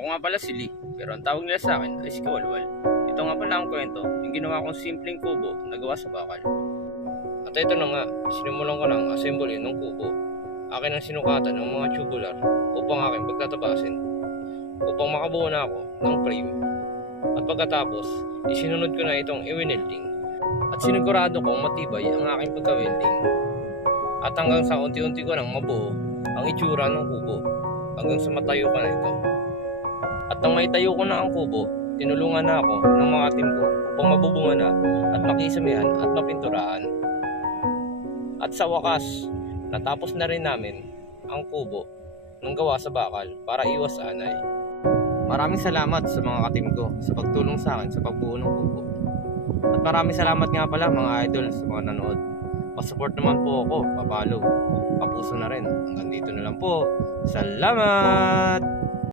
Ako nga pala si Lee, pero ang tawag nila sa akin ay si Kawalwal. Ito nga pala ang kwento, yung ginawa kong simpleng kubo na gawa sa bakal. At ito na nga, sinimulan ko ng assembly ng kubo. Akin ang sinukatan ng mga tubular upang aking pagtatabasin. Upang makabuo na ako ng frame. At pagkatapos, isinunod ko na itong i-welding. At sinigurado kong matibay ang aking pagka-welding. At hanggang sa unti-unti ko nang mabuo ang itsura ng kubo hanggang sa matayo ko na ito. At nang maitayo ko na ang kubo, tinulungan na ako ng mga team ko upang mabubunga na at makisamihan at mapinturahan. At sa wakas, natapos na rin namin ang kubo ng gawa sa bakal para iwas anay. Maraming salamat sa mga ka-team ko sa pagtulong sa akin sa pagbuo ng kubo. At maraming salamat nga pala mga idol sa mga nanood. Pa-support naman po ako, pa-follow, pa-puso na rin. Hanggang dito na lang po. Salamat!